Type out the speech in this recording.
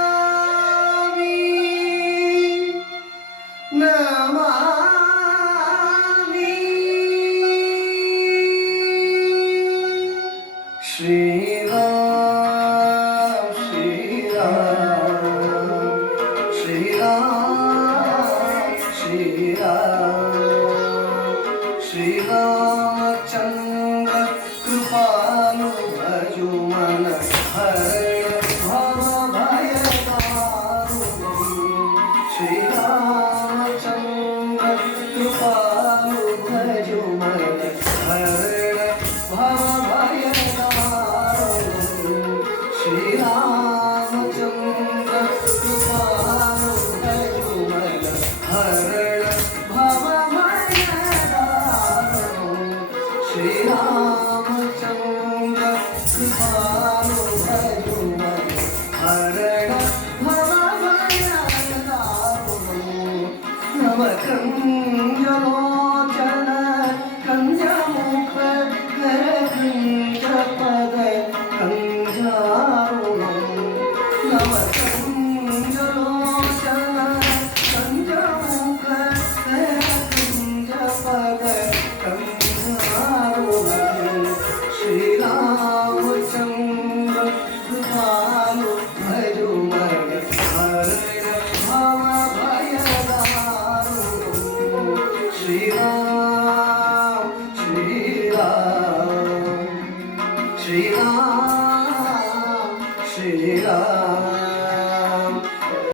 ನಮಾಮಿ ನಮಾಮಿ ಶ್ರೀರಾಮ್ ಶ್ರೀರಾಮ್ ಶ್ರೀರಾಮ್ ಶ್ರೀರಾಮ್ ಶ್ರೀರಾಮಚಂದ್ರ ಕೃಪಾಲು ಭಜು ಮನ ಹರಣ ಭವ ಭಯ ಶ್ರೀರಾಮಚಂದ್ರ ಕೃಪಾಲು ಭಜು ಮನ ಹರಣ ಭವ ಭಯ ಶ್ರೀರಾಮಚಂದ್ರ ಕೃಪಾಲು ಭಜು ಮನ ಹರಣ ಭವ ಭಯ ಶ್ರೀರಾಮಚಂದ್ರ ಕೃಪಾಲು